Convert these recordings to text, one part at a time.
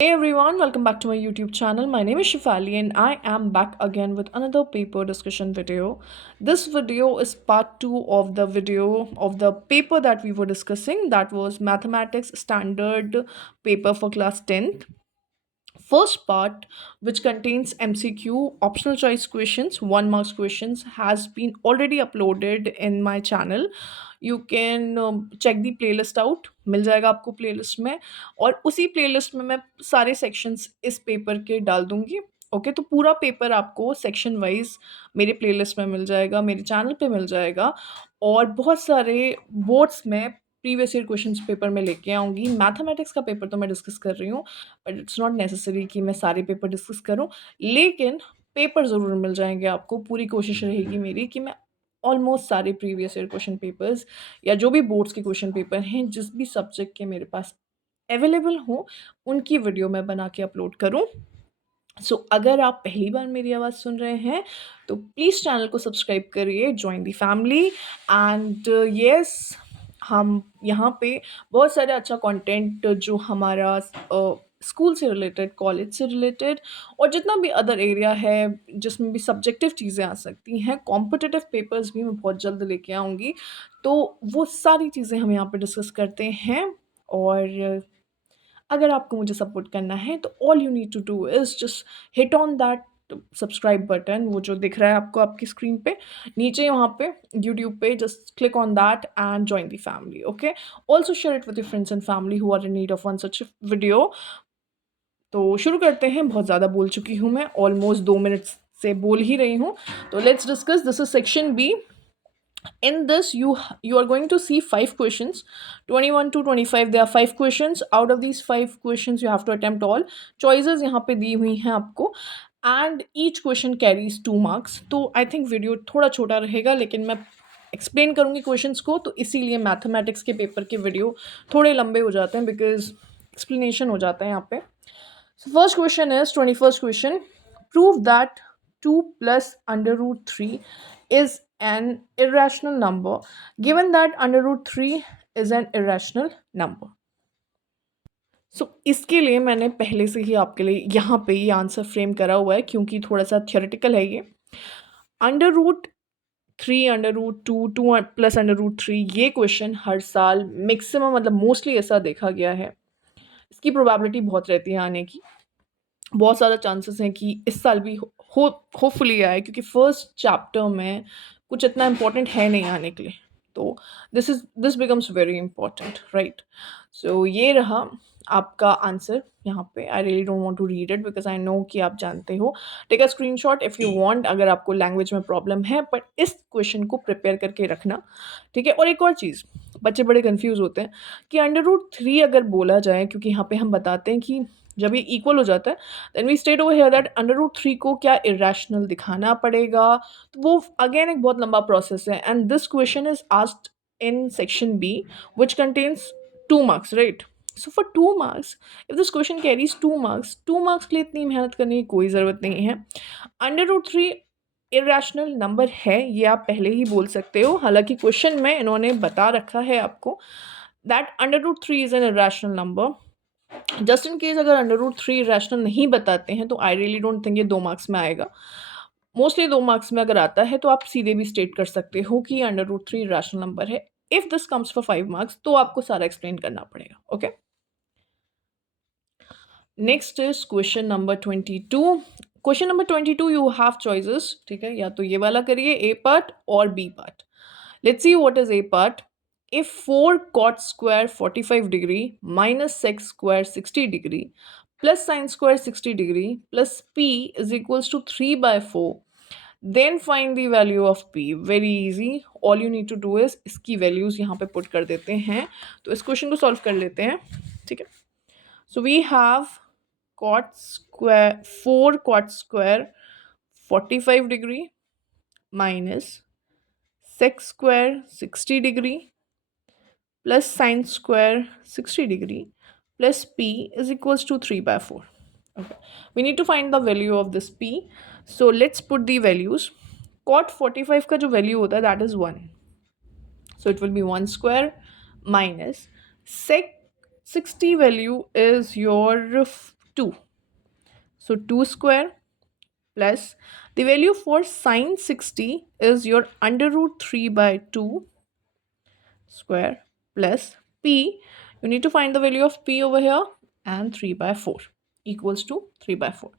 Hey everyone, welcome back to my YouTube channel. My name is Shifali and I am back again with another paper discussion video. This video is part 2 of the video of the paper that we were discussing, that was Mathematics Standard paper for class 10th. First part, which contains MCQ optional choice questions, 1 marks questions, has been already uploaded in my channel. You can check the playlist out, मिल जाएगा आपको playlist में, और उसी playlist में मैं सारे sections इस paper के डाल दूंगी. ओके, तो पूरा पेपर आपको सेक्शन वाइज मेरे प्लेलिस्ट में मिल जाएगा, मेरे चैनल पे मिल जाएगा. और बहुत सारे बोर्ड्स में प्रीवियस ईयर क्वेश्चंस पेपर में लेके आऊँगी. मैथमेटिक्स का पेपर तो मैं डिस्कस कर रही हूँ, बट इट्स नॉट नेसेसरी कि मैं सारे पेपर डिस्कस करूँ. लेकिन पेपर ज़रूर मिल जाएँगे आपको. पूरी कोशिश रहेगी मेरी कि मैं ऑलमोस्ट सारे प्रीवियस ईयर क्वेश्चन पेपर्स या जो भी बोर्ड्स के क्वेश्चन पेपर हैं, जिस भी सब्जेक्ट के मेरे पास अवेलेबल हों, उनकी वीडियो मैं बना के अपलोड करूँ. अगर आप पहली बार मेरी आवाज़ सुन रहे हैं, तो प्लीज़ चैनल को सब्सक्राइब करिए, join the family. And yes, हम यहाँ पे बहुत सारे अच्छा कंटेंट जो हमारा स्कूल से रिलेटेड, कॉलेज से रिलेटेड, और जितना भी अदर एरिया है जिसमें भी सब्जेक्टिव चीज़ें आ सकती हैं, कॉम्पिटिटिव पेपर्स भी मैं बहुत जल्द लेके आऊँगी. तो वो सारी चीज़ें हम यहाँ पे डिस्कस करते हैं. और अगर आपको मुझे सपोर्ट करना है तो all you need to do is just hit on that subscribe button, वो जो दिख रहा है आपको आपकी स्क्रीन पे नीचे, वहाँ पे यूट्यूब पे, just click on that and join the family. Okay, also share it with your friends and family who are in need of one such video. तो शुरू करते हैं. बहुत ज़्यादा बोल चुकी हूँ मैं, ऑलमोस्ट 2 मिनट्स से बोल ही रही हूँ. तो let's discuss. This is section B. In this you are going to see 5 questions, 21 to 25. There are 5 questions. Out of these 5 questions you have to attempt all. Choices यहाँ पे दी हुई हैं आपको, and each question carries 2 marks. तो I think video थोड़ा छोटा रहेगा, लेकिन मैं एक्सप्लेन करूँगी क्वेश्चंस को, तो इसीलिए मैथमेटिक्स के पेपर के वीडियो थोड़े लंबे हो जाते हैं, बिकॉज एक्सप्लेनेशन हो जाता है यहाँ पे. So first question is 21st question. Prove that 2 plus under root 3 is an irrational number, given that under root 3 is an irrational number. इसके लिए मैंने पहले से ही आपके लिए यहाँ पे ये आंसर फ्रेम करा हुआ है, क्योंकि थोड़ा सा थियोरेटिकल है ये. Under root 3, under root 2, 2 plus under root 3, ये क्वेश्चन हर साल मैक्सिमम, मतलब मोस्टली ऐसा देखा गया है. इसकी प्रोबेबिलिटी बहुत रहती है आने की. बहुत ज़्यादा चांसेस हैं कि इस साल भी होपफुली आए, क्योंकि फर्स्ट चैप्टर में कुछ इतना इम्पोर्टेंट है नहीं आने के लिए. तो this becomes very important, right. So ये रहा आपका आंसर यहाँ पे. I really don't want to read it because I know कि आप जानते हो. Take a screenshot if you want, अगर आपको लैंग्वेज में प्रॉब्लम है, बट इस क्वेश्चन को प्रिपेयर करके रखना, ठीक है. और एक और चीज़, बच्चे बड़े कन्फ्यूज़ होते हैं कि अंडर रूट 3 अगर बोला जाए, क्योंकि यहाँ पे हम बताते हैं कि जब ये इक्वल हो जाता है, then we state over here that under root 3 को क्या इरेशनल दिखाना पड़ेगा. तो वो अगेन एक बहुत लंबा प्रोसेस है, and this question is asked in section B which contains 2 marks, right. So for 2 marks, if this question carries 2 marks, 2 marks के लिए इतनी मेहनत करने की कोई ज़रूरत नहीं है. अंडर रूट 3 इरेशनल नंबर है, ये आप पहले ही बोल सकते हो. हालांकि क्वेश्चन में इन्होंने बता रखा है आपको that under root 3 is an irrational number. Just in case अगर अंडर रूट 3 रैशनल नहीं बताते हैं, तो आई रियली डोंट थिंक ये 2 marks में आएगा. मोस्टली 2 marks में अगर आता है, तो आप सीधे भी स्टेट कर सकते हो कि अंडर रूट 3 रैशनल नंबर है. If this comes for 5 marks, तो आपको सारा एक्सप्लेन करना पड़ेगा. Okay, next is question number 22. Question number 22 you have choices, ठीक है. या तो ये वाला करिए, ए पार्ट और B part. Let's see what is A part. If 4 cot square 45 degree minus sec square 60 degree plus sin square 60 degree plus P is equals to 3 by 4, then find the value of P. Very easy. All you need to do is इसकी values यहाँ पे put कर देते हैं. तो इस question को solve कर लेते हैं, ठीक है. So we have cot square 4 cot square 45 degree minus sec square 60 degree plus sine square 60 degree plus P is equals to 3 by 4. Okay. We need to find the value of this P. So let's put the values. Cot 45 का जो value होता है, that is 1. So it will be 1 square minus sec 60 value is your 2. So 2 square plus the value for sine 60 is your under root 3 by 2 square plus p. You need to find the value of p over here, and 3 by 4 equals to 3 by 4.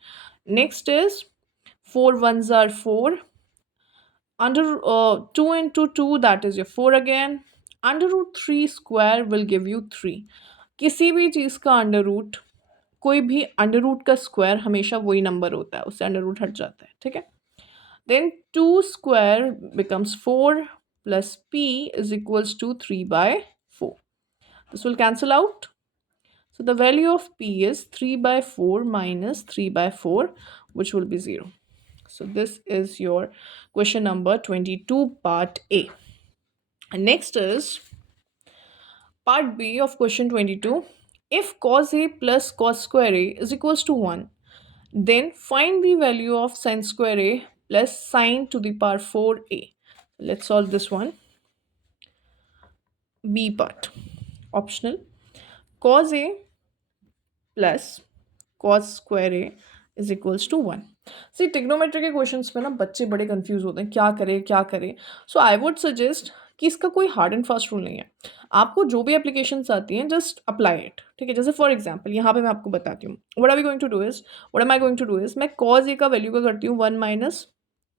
Next is 4 ones are 4. Under 2 into 2, that is your 4 again. Under root 3 square will give you 3. किसी भी चीज़ का under root, कोई भी under root का square हमेशा वही number होता है, उससे अंडर रूट हट जाता है, ठीक है. Then 2 square becomes 4 plus p is equals to 3 by 4. This will cancel out. So the value of p is 3 by 4 minus 3 by 4, which will be 0. So this is your question number 22, part A. And next is part B of question 22. If cos A plus cos square A is equals to 1, then find the value of sin square A plus sine to the power 4A. Let's solve this one. B part. Optional. Cos A plus cos square A is equals to 1. See trigonometry के questions में ना बच्चे बड़े confuse होते हैं, क्या करें. सो I would suggest कि इसका कोई हार्ड एंड फास्ट रूल नहीं है. आपको जो भी एप्लीकेशंस आती हैं जस्ट अप्लाई इट, ठीक है. जैसे फॉर एग्जांपल यहाँ पे मैं आपको बताती हूँ. What are we going to do is, what am I going to do is, मैं कॉज ए का वैल्यू का करती हूँ 1 माइनस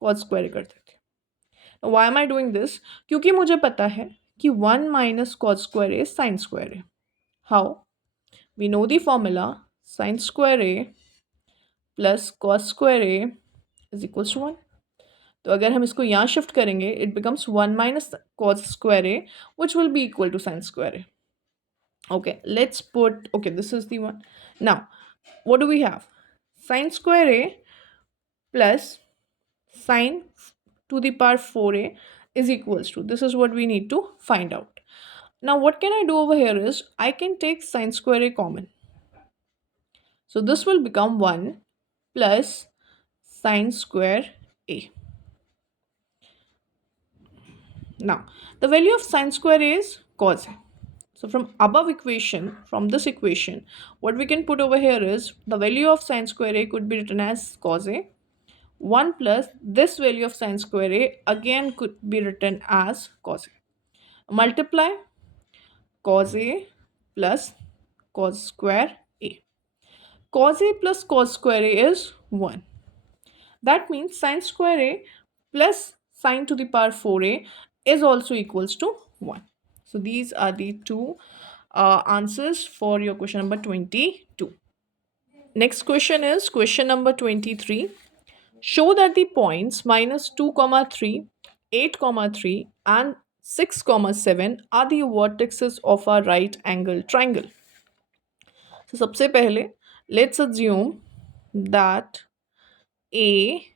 कॉज स्क्वायर कर देती हूँ. Why am I doing this, क्योंकि मुझे पता है कि 1 minus cos square A sine square A. How, we know the formula sine square A plus cos square A is equals to 1. तो अगर हम इसको यहाँ शिफ्ट करेंगे, it becomes 1 minus cos square A which will be equal to sine square A. Okay, let's put, okay, this is the one. Now what do we have? Sin square a plus sine to the power 4a is equals to, this is what we need to find out. Now what can I do over here is I can take sin square a common, so this will become 1 plus sine square a. Now the value of sine square a is cos a. So from above equation, from this equation, what we can put over here is the value of sine square a could be written as cos a. 1 plus this value of sine square a again could be written as cos a. Multiply cos a plus cos square a. Cos a plus cos square a is 1. That means sine square a plus sine to the power 4a is also equals to 1. So these are the two answers for your question number 22. Next question is question number 23. Show that the points minus 2, 3, 8, 3 and 6, 7 are the vertices of a right angle triangle. So सबसे पहले let's assume that A,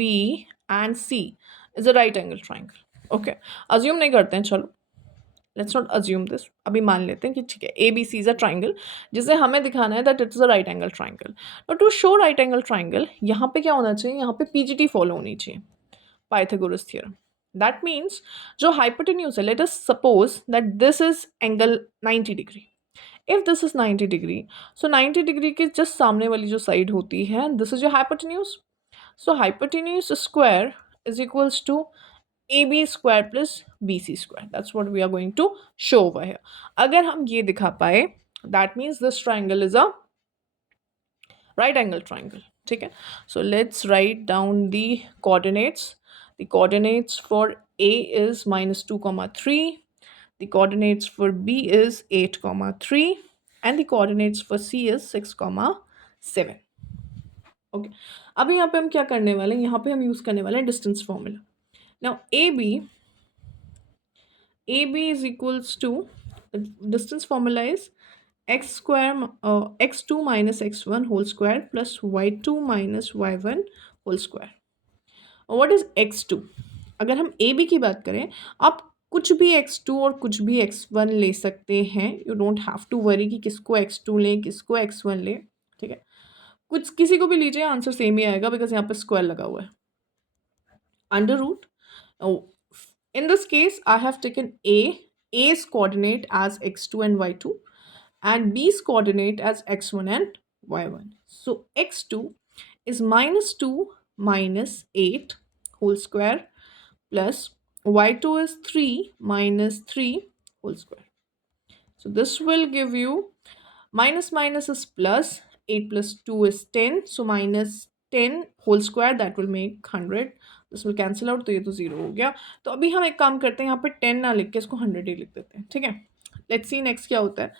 B and C is a right angle triangle. Okay, assume नहीं करते हैं, चलो let's not assume this. अभी मान लेते हैं कि ठीक है, A B C is a triangle जिसे हमें दिखाना है that it's a right angle triangle. But to show right angle triangle यहाँ पे क्या होना चाहिए, यहाँ पे पीजीटी फॉलो होनी चाहिए, पाइथागोरस थ्योरम. दैट मीन्स जो हाइपोटेन्यूज है, let us suppose that this is angle 90 degree. If this is 90 degree, so 90 degree के जस्ट सामने वाली जो साइड होती है, this is your hypotenuse. So hypotenuse square is equals to AB square plus BC square. That's what we are going to show over here. अगर हम ये दिखा पाए, that means this triangle is a right angle triangle. ठीक है. So let's write down the coordinates. The coordinates for A is minus 2, 3. The coordinates for B is 8, 3. And the coordinates for C is 6, 7. Okay. अभी यहाँ पे हम क्या करने वाले हैं, यहाँ पे हम यूज़ करने वाले हैं distance formula. Now AB is equals to, the distance formula is x square x2 minus x1 whole square plus y2 minus y1 whole square. What is x2? अगर हम AB की बात करें, आप कुछ भी x2 और कुछ भी x1 ले सकते हैं. You don't have to worry कि किसको x2 लें, किसको x1 लें, ठीक है. कुछ किसी को भी लीजिए, आंसर सेम ही आएगा बिकॉज यहाँ पे स्क्वायर लगा हुआ है. Under root, in this case I have taken A's coordinate as x2 and y2 and B's coordinate as x1 and y1. So x2 is -2 minus 8 whole square plus y2 is 3 minus 3 whole square. So this will give you minus minus is plus, 8 plus 2 is 10, so minus 10 whole square, that will make 100. This will cancel out, तो ये तो zero हो गया. तो अभी हम एक काम करते हैं, यहाँ पे 10 ना लिख के इसको 100 ही लिख देते हैं. ठीक है, लेट्स सी नेक्स्ट क्या होता है.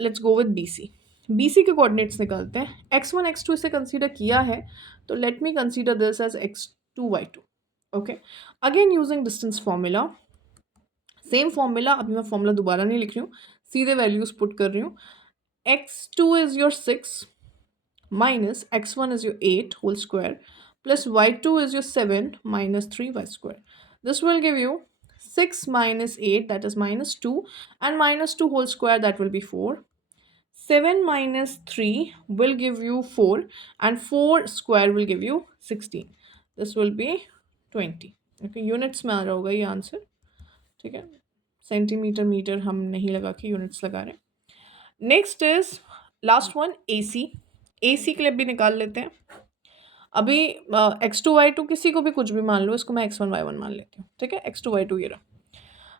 Let's go with B C. B C के कोऑर्डिनेट्स निकालते हैं. x1 x2 इसे कंसीडर किया है, तो let me consider this as x2 y2. Okay, again using distance formula, same formula. अभी मैं फॉर्मूला दोबारा नहीं लिख रही हूँ, सीधे वैल्यूज पुट कर रही हूँ. x2 is your 6 minus x1 is your 8 whole square plus y2 is your 7 minus 3y square. This will give you 6 minus 8, that is minus 2, and minus 2 whole square, that will be 4. 7 minus 3 will give you 4, and 4 square will give you 16. This will be 20. Okay, units में आ रहा होगा ये answer. ठीक है, centimetre metre हम नहीं लगा के यूनिट्स लगा रहे हैं. नेक्स्ट इज लास्ट वन ए सी. ए सी के लिए भी निकाल लेते हैं. अभी x2 y2 किसी को भी कुछ भी मान लो, इसको मैं x1 y1 मान लेती हूँ. ठीक है, x2 y2 ये रहा.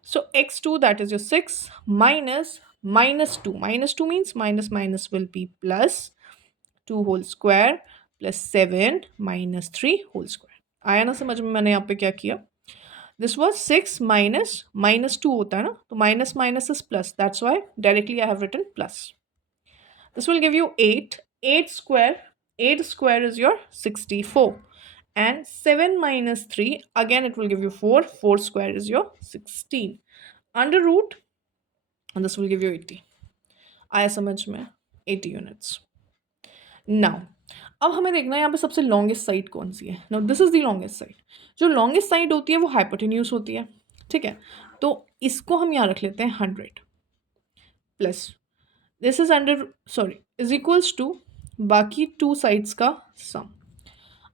So x2 that is your 6 minus -2. -2 means minus minus will be plus 2 whole square plus 7 minus 3 whole square. आया ना समझ में मैंने यहाँ पे क्या किया. दिस वॉज 6 माइनस -2 होता है ना, तो minus minus is plus, that's why directly I have written plus. This will give you 8. 8 square. 8 square is your 64. And 7 minus 3, again it will give you 4. 4 square is your 16. Under root, and this will give you 80. आया समझ में, 80 units. Now, अब हमें देखना है यहाँ पे सबसे लॉन्गेस्ट साइड कौन सी है. Now this is the longest side. जो लॉन्गेस्ट साइड होती है वो हाइपोटेन्यूज होती है. ठीक है, तो इसको हम यहाँ रख लेते हैं 100 plus this is under sorry is equals to बाकी टू साइड्स का सम.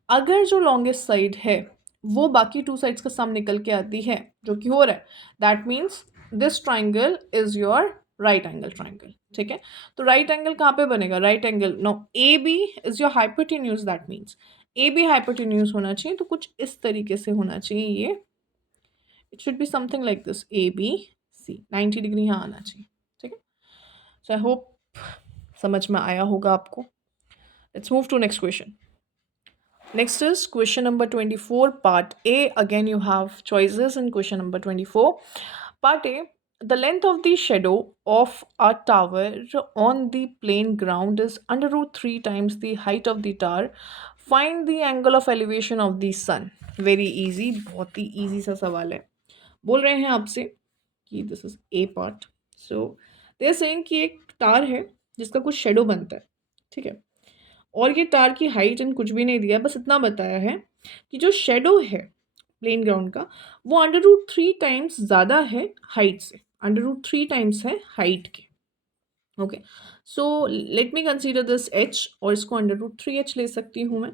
अगर जो लॉन्गेस्ट साइड है वो बाकी टू साइड्स का सम निकल के आती है, जो कि हो रहा है, that means this triangle is your right angle triangle. ठीक है, तो राइट एंगल कहाँ पे बनेगा, right angle. No, A B is your hypotenuse, that means A B hypotenuse होना चाहिए. तो कुछ इस तरीके से होना चाहिए ये. It should be something like this, A B C. 90 degree यहाँ आना चाहिए. ठीक है, सो आई होप समझ में आया होगा आपको. Let's move to next question. Next is question number 24, part A. Again, you have choices in question number 24. Part A, the length of the shadow of a tower on the plain ground is under root 3 times the height of the tower. Find the angle of elevation of the sun. Very easy, बहुत ही easy सा सवाल है. बोल रहे हैं आपसे कि this is A part. So, they are saying कि एक टार है जिसका कुछ शेडो बनता है. ठीक है, और ये टार की हाइट इन कुछ भी नहीं दिया, बस इतना बताया है कि जो शेडो है प्लेन ग्राउंड का वो अंडर रूट 3 टाइम्स ज़्यादा है हाइट से. अंडर रूट 3 टाइम्स है हाइट के. Okay, so let me consider this H, और इसको अंडर रूट 3h ले सकती हूँ मैं.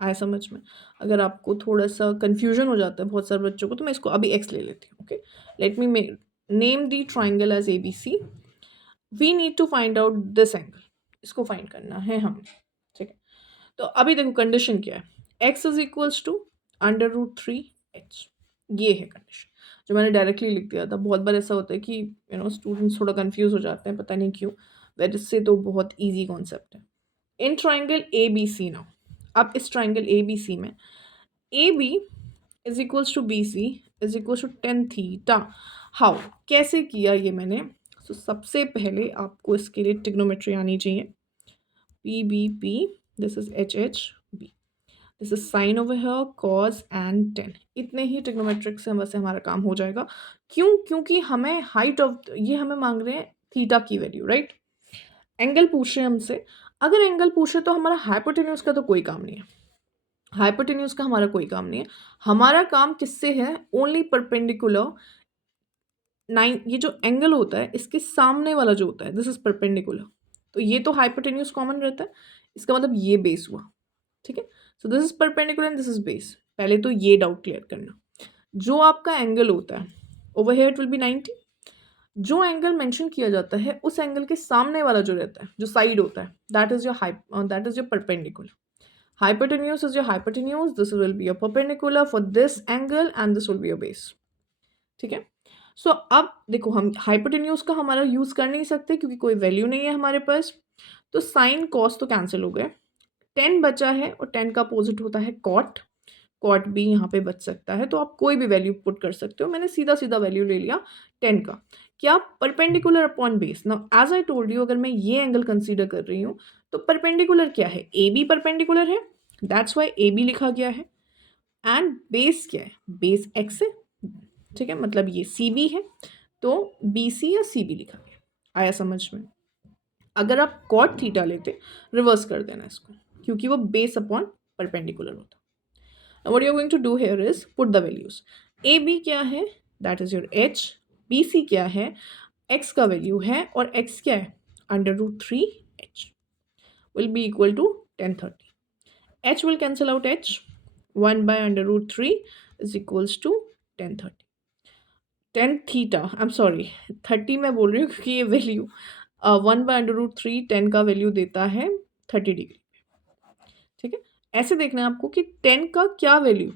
आया समझ में. अगर आपको थोड़ा सा कन्फ्यूजन हो जाता है बहुत सारे बच्चों को, तो मैं इसको अभी एक्स ले लेती हूँ. Okay, let me name the triangle as ABC. We need to find out this angle. इसको फाइंड करना है हमें. ठीक है, तो अभी देखो कंडीशन क्या है. x is equals to under root 3h. ये है कंडीशन जो मैंने डायरेक्टली लिख दिया था. बहुत बार ऐसा होता है कि स्टूडेंट्स थोड़ा कंफ्यूज हो जाते हैं, पता नहीं क्यों. वैसे तो बहुत इजी कॉन्सेप्ट है. इन ट्राइंगल ABC नाउ, अब इस ट्राइंगल ABC में AB is equals to BC is equals to tan theta. How, कैसे किया ये मैंने. तो सबसे पहले आपको इसके लिए ट्रिग्नोमेट्री आनी चाहिए. PBP, this is HHB, this is sin over here, cos and tan. इतने ही ट्रिग्नोमेट्रिक से वैसे हमारा काम हो जाएगा. क्यों, क्योंकि हमें हाइट ऑफ ये हमें मांग रहे हैं थीटा की वैल्यू, राइट. एंगल पूछ रहे हैं हमसे. अगर एंगल पूछे तो हमारा हाइपोटेन्यूज का तो कोई काम नहीं है. हाइपोटेन्यूज का हमारा कोई काम नहीं है. हमारा काम किससे है, ओनली परपेंडिकुलर 9. ये जो एंगल होता है इसके सामने वाला जो होता है, दिस इज परपेंडिकुलर. तो ये तो हाइपोटेन्यूज कॉमन रहता है, इसका मतलब ये बेस हुआ. ठीक है, so this is perpendicular and this is base. पहले तो ये डाउट क्लियर करना. जो आपका एंगल होता है over here it will be 90. जो एंगल मेंशन किया जाता है उस एंगल के सामने वाला जो रहता है, जो साइड होता है, that is your perpendicular. Hypotenuse is your hypotenuse. This will be your perpendicular for this angle and this will be your base. ठीक है. सो अब देखो, हम हाइपोटेन्यूज का हमारा यूज कर नहीं सकते क्योंकि कोई वैल्यू नहीं है हमारे पास. तो साइन कॉस तो कैंसिल हो गए. 10 बचा है और 10 का अपोजिट होता है कॉट. कॉट भी यहाँ पे बच सकता है, तो आप कोई भी वैल्यू पुट कर सकते हो. मैंने सीधा सीधा वैल्यू ले लिया 10 का. क्या perpendicular upon base. Now as I told you, अगर मैं ये एंगल कंसीडर कर रही हूँ तो परपेंडिकुलर क्या है, ए बी परपेंडिकुलर है, दैट्स वाई ए बी लिखा गया है. एंड बेस क्या है, बेस एक्स है. ठीक है, मतलब ये सी बी है, तो बी सी या सी बी लिखा गया. आया समझ में. अगर आप कॉट थीटा लेते, रिवर्स कर देना इसको, क्योंकि वो बेस अपॉन परपेंडिकुलर होता. Now what you're going to do here is put the values. AB क्या है, that is your h. BC क्या है, x का वैल्यू है, और x क्या है, under root 3h will be equal to 1030. h will cancel out h. 1 by under root 3 is equals to 1030. 10 theta, I'm sorry, 30 मैं बोल रही हूँ क्योंकि ये वैल्यू 1 by under root 3 10 का वैल्यू देता है 30 डिग्री. ठीक है, ऐसे देखना है आपको कि 10 का क्या वैल्यू,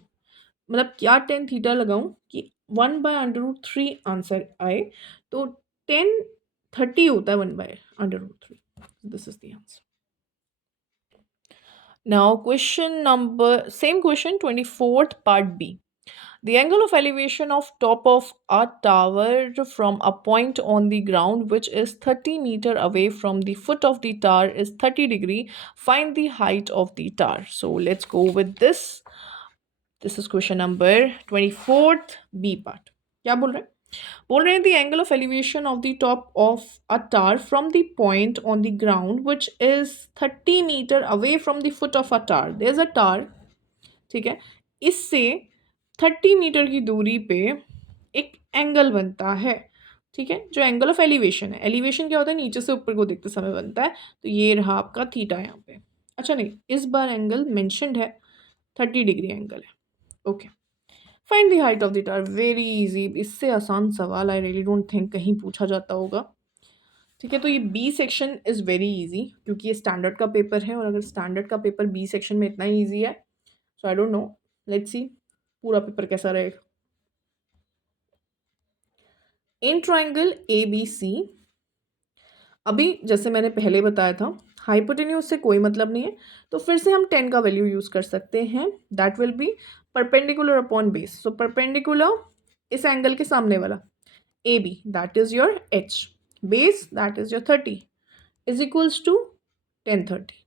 मतलब क्या 10 थीटा लगाऊं कि 1 बाय अंडर रूट 3 आंसर आए. तो 1030 होता है 1 by under root 3. This is the answer. Now question number, same question, 24th part B. The angle of elevation of top of a tower from a point on the ground which is 30 meter away from the foot of the tower is 30 degree. Find the height of the tower. So let's go with this. This is question number 24th B part. क्या बोल रहे हैं, बोल रहे हैं the angle of elevation of the top of a tower from the point on the ground which is 30 meter away from the foot of a tower. There's a tower. ठीक है, इससे 30 मीटर की दूरी पे एक एंगल बनता है. ठीक है, जो एंगल ऑफ एलिवेशन है, एलिवेशन क्या होता है, नीचे से ऊपर को देखते समय बनता है. तो ये रहा आपका थीटा यहाँ पे. अच्छा नहीं, इस बार एंगल मेंशन्ड है, 30 डिग्री एंगल है. Okay, find the height of the tower. Very easy, इससे आसान सवाल आई रियली डोंट थिंक कहीं पूछा जाता होगा. ठीक है, तो ये B section is very easy क्योंकि ये स्टैंडर्ड का पेपर है, और अगर स्टैंडर्ड का पेपर बी सेक्शन में इतना ईजी है, so I don't know, let's see पूरा पेपर कैसा रहेगा. इन ट्राइंगल ए बी सी, अभी जैसे मैंने पहले बताया था, हाइपोटेन्यूज से कोई मतलब नहीं है, तो फिर से हम 10 का वैल्यू यूज़ कर सकते हैं. That will be perpendicular upon base. So perpendicular इस एंगल के सामने वाला A B, that is your H. Base that is your 30 is equals to 1030.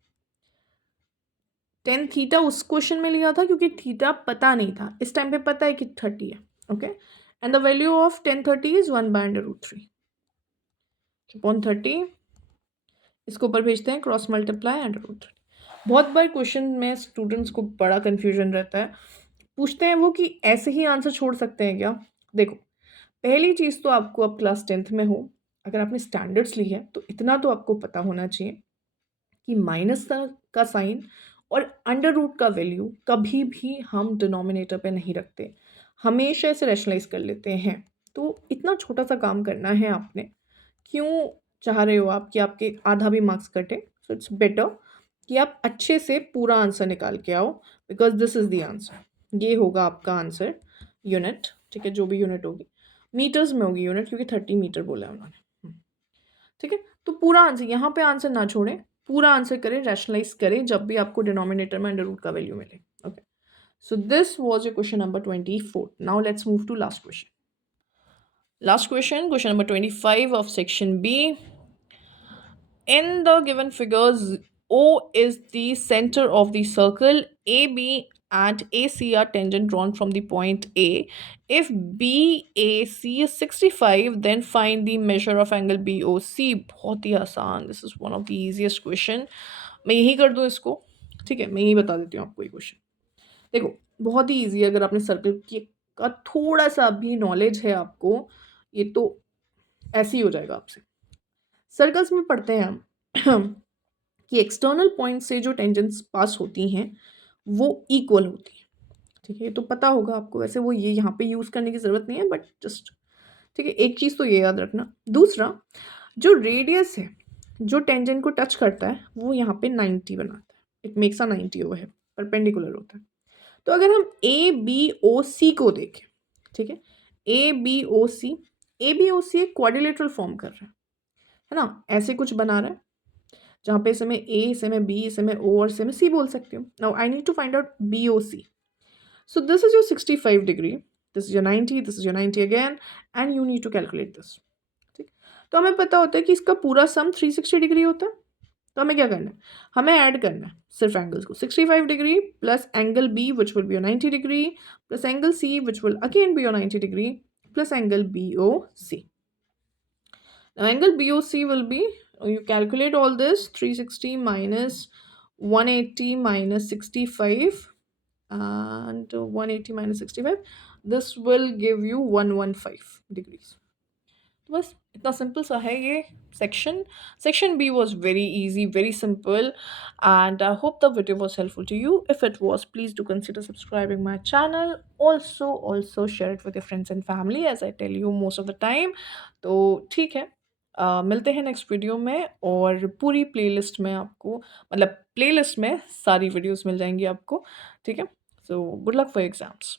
10 theta उस क्वेश्चन में लिया था क्योंकि थीटा पता नहीं था, इस टाइम पे पता है कि 30 है. Okay, and the value of 1030 is 1 by under root 3 upon 30. इसको ऊपर भेजते हैं, क्रॉस मल्टीप्लाई अंडर रूट 3. बहुत बार क्वेश्चन में स्टूडेंट्स को बड़ा कन्फ्यूजन रहता है, पूछते हैं वो कि ऐसे ही आंसर छोड़ सकते हैं क्या. देखो, पहली चीज़ तो आपको, अब क्लास 10th में हो, अगर आपने स्टैंडर्ड्स ली है तो इतना तो आपको पता होना चाहिए कि माइनस का साइन और अंडर रूट का वैल्यू कभी भी हम डिनोमिनेटर पे नहीं रखते, हमेशा इसे रैशनलाइज कर लेते हैं. तो इतना छोटा सा काम करना है आपने. क्यों चाह रहे हो आप कि आपके आधा भी मार्क्स कटे. सो इट्स बेटर कि आप अच्छे से पूरा आंसर निकाल के आओ, because this is the answer. ये होगा आपका आंसर, यूनिट. ठीक है, जो भी यूनिट होगी, मीटर्स में होगी यूनिट क्योंकि 30 मीटर बोला है उन्होंने. ठीक है, तो पूरा आंसर यहाँ पे आंसर ना छोड़ें, पूरा आंसर करें, रैशनलाइज करें जब भी आपको डिनोमिनेटर में अंडर रूट का वैल्यू मिले. Okay, so this was your question number 24. Now let's move to last question. Last question, question number 25 of section B. In the given figures, O is the center of the circle, AB and AC are tangent drawn from the point A. If BAC is 65, then find the measure of angle BOC. बहुत ही आसान, this is one of the easiest question. मैं यही कर दूँ इसको. ठीक है, मैं यही बता देती हूँ आपको ये क्वेश्चन. देखो, बहुत ही ईजी है, अगर आपने सर्कल का थोड़ा सा भी नॉलेज है आपको, ये तो ऐसे ही हो जाएगा आपसे. सर्कल्स में पढ़ते हैं हम कि एक्सटर्नल पॉइंट से जो टेंजेंट्स पास होती हैं वो इक्वल होती हैं. ठीक है, ये तो पता होगा आपको, वैसे वो ये यहाँ पे यूज़ करने की ज़रूरत नहीं है, बट जस्ट ठीक है, एक चीज़ तो ये याद रखना। दूसरा, जो रेडियस है, जो टेंजेंट को टच करता है, वो यहाँ पे 90 बनाता है। It makes a 90 over here, perpendicular होता है। तो अगर हम ए बी ओ सी को देखें, ठीक है, A B O C, A B O सी एक क्वाड्रिलेटरल फॉर्म कर रहा है ना, ऐसे कुछ बना रहा है जहाँ पे इसे मैं ए, इसे मैं बी, इसे मैं ओ और इसे मैं सी बोल सकती हूँ। Now I need to find out B O C. So this is your 65 degree, this is your 90, this is your 90 again, and you need to calculate this. ठीक, तो हमें पता होता है कि इसका पूरा सम 360 डिग्री होता है। तो हमें क्या करना है, हमें ऐड करना है सिर्फ एंगल्स को। 65 degree plus angle B which will be your 90 degree plus angle C which will again be your 90 degree plus angle B O C. Now angle BOC will be, you calculate all this, 360 minus 180 minus 65 and 180 minus 65, this will give you 115 degrees. तो बस इतना simple सा है ये section B was very easy, very simple, and I hope the video was helpful to you. If it was, please do consider subscribing my channel. Also share it with your friends and family, as I tell you most of the time. तो ठीक है, मिलते हैं next video में, और पूरी playlist में आपको, मतलब प्लेलिस्ट में सारी वीडियोस मिल जाएंगी आपको। ठीक है, so good luck for exams.